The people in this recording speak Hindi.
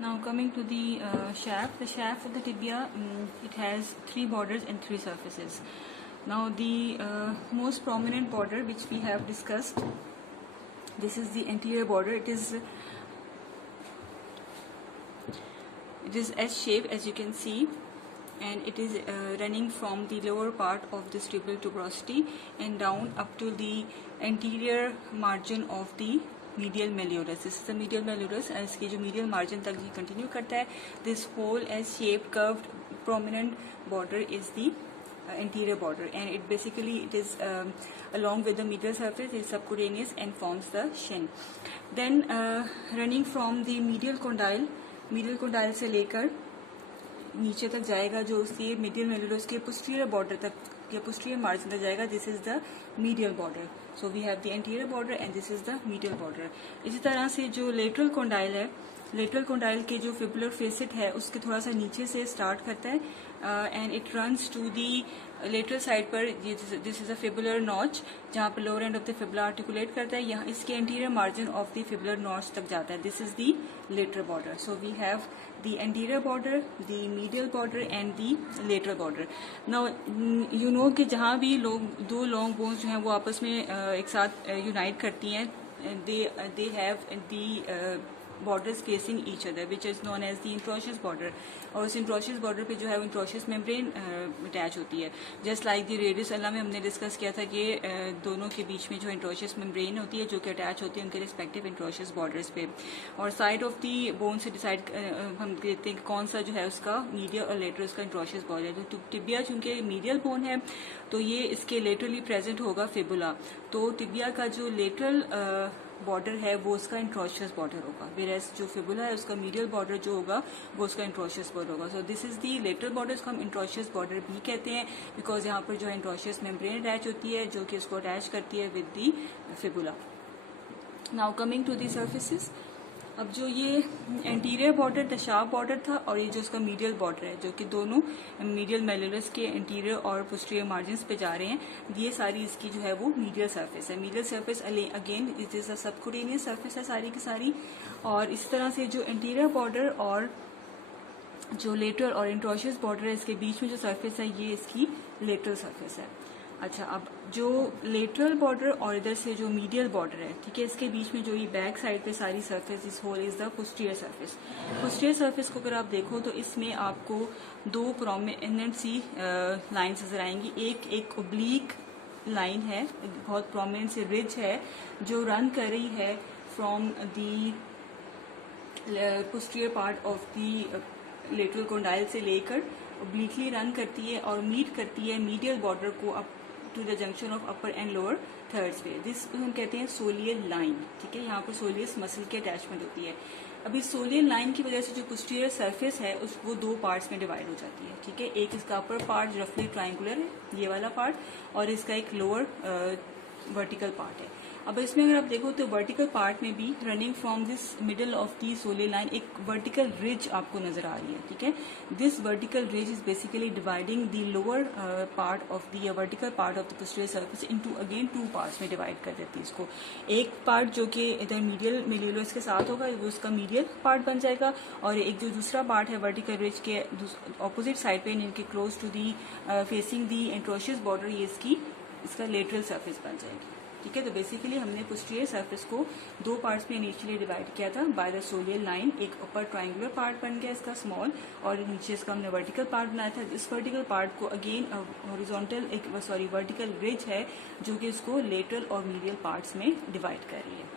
Now coming to the shaft of the tibia, it has 3 borders and 3 surfaces. Now the most prominent border which we have discussed, this is the anterior border. It is S-shaped, as you can see, and it is running from the lower part of the tibial tuberosity and down up to the anterior margin of the medial malleolus. This is the medial malleolus, and इसके जो medial margin तक ये continue करता है. This whole S-shaped curved prominent border is the anterior border, and it basically is along with the medial surface, is subcutaneous and forms the shin. Then running from the medial condyle से लेकर नीचे तक जाएगा, जो उसके medial malleolus के posterior border तक या posterior margin तक जाएगा. This is the medial border. So we have the anterior border and this is the medial border. इसी तरह से जो lateral condyle है, lateral condyle के जो fibular facet है उसके थोड़ा सा नीचे से start करता है and it runs to the lateral side पर. This is a fibular notch जहाँ पर lower end of the fibula articulate करता है. यहाँ इसके anterior margin of the fibular notch तक जाता है. This is the lateral border. So we have the anterior border, the medial border and the lateral border. Now you know कि जहाँ भी दो long bones जो हैं वो आपस में एक साथ unite करती हैं, they have the borders facing each other, which is known as the introitious border. और उस introitious border पे जो है introitious membrane attach होती है. Just like the radius ulna में हमने discuss किया था कि दोनों के बीच में जो introitious membrane होती है जो कि attach होती है उनके respective introitious borders पे. और side of the bone से decide हम देखते हैं कौन सा जो है उसका medial और lateral उसका introitious border है. तो tibia चूंकि medial bone है तो ये इसके laterally present होगा fibula. तो tibia का जो lateral बॉर्डर है वो उसका इंट्रोशियस बॉर्डर होगा, whereas जो फिबुला है उसका मीडियल बॉर्डर जो होगा वो उसका इंट्रोशियस बॉर्डर होगा. So this is the lateral border. इसको हम इंट्रोशियस बॉर्डर भी कहते हैं बिकॉज यहाँ पर जो है इंट्रोशियस मेम्ब्रेन अटैच होती है जो कि उसको अटैच करती है with the fibula. Now coming to the surfaces. अब जो ये anterior border the sharp border था और ये जो उसका मीडियल बॉर्डर है जो कि दोनों मीडियल मेलुलस के एंटीरियर और पोस्टीरियर मार्जिन्स पे जा रहे हैं, ये सारी इसकी जो है वो मीडियल सरफेस है. Medial surface again it is a subcutaneous surface है सारी की सारी. और इस तरह से जो एंटीरियर बॉर्डर और जो लेटरल और इंट्रोशियस बॉर्डर है इसके बीच में जो सरफेस है ये इसकी लेटरल सरफेस है. अच्छा, अब जो लेटरल बॉर्डर और इधर से जो मीडियल बॉर्डर है, ठीक है, इसके बीच में जो ये बैक साइड पे सारी सरफेस इस whole is the posterior surface. Posterior surface को अगर आप देखो तो इसमें आपको दो प्रोमिनेंट सी लाइन्स नजर आएंगी. एक ओब्लीक लाइन है, बहुत प्रोमिनेंट सी रिज है जो रन कर रही है from the posterior part of the lateral condyle से लेकर ओब्लीकली रन करती है और मीट करती है मीडियल बॉर्डर को up to the junction of upper and lower thirds पे. दिस हम कहते हैं सोलियल लाइन. ठीक है, यहाँ पर सोलियस मसल की अटैचमेंट होती है. अभी सोलियल लाइन की वजह से जो पोस्टीरियर सरफेस है वो दो पार्ट्स में डिवाइड हो जाती है. ठीक है, एक इसका अपर पार्ट रफली ट्राइंगुलर है, ये वाला पार्ट, और इसका एक लोअर वर्टिकल पार्ट है. अब इसमें अगर आप देखो तो वर्टिकल पार्ट में भी running from this middle of the soleal line एक वर्टिकल रिज आपको नजर आ रही है. ठीक है, this vertical ridge is basically dividing the lower part of the vertical part of the posterior surface into again two parts में डिवाइड कर देती है इसको. एक पार्ट जो कि इधर मीडियल मेल्यूलस के साथ होगा वो उसका मीडियल पार्ट बन जाएगा, और एक जो दूसरा पार्ट है वर्टिकल रिज के ऑपोजिट साइड पे इनके close to the facing the interosseous border, ये इसका लेटरल सरफेस बन जाएगी. ठीक है, तो बेसिकली हमने पोस्टीरियर सरफेस को दो पार्ट्स में इनिशियली डिवाइड किया था बाय द सोलियर लाइन. एक ऊपर ट्राइंगुलर पार्ट बन गया इसका स्मॉल, और नीचे इसका हमने वर्टिकल पार्ट बनाया था. इस वर्टिकल पार्ट को अगेन हॉरिजॉन्टल वर्टिकल रिज है जो कि इसको लेटरल और मीडियल पार्ट्स में डिवाइड कर रही है.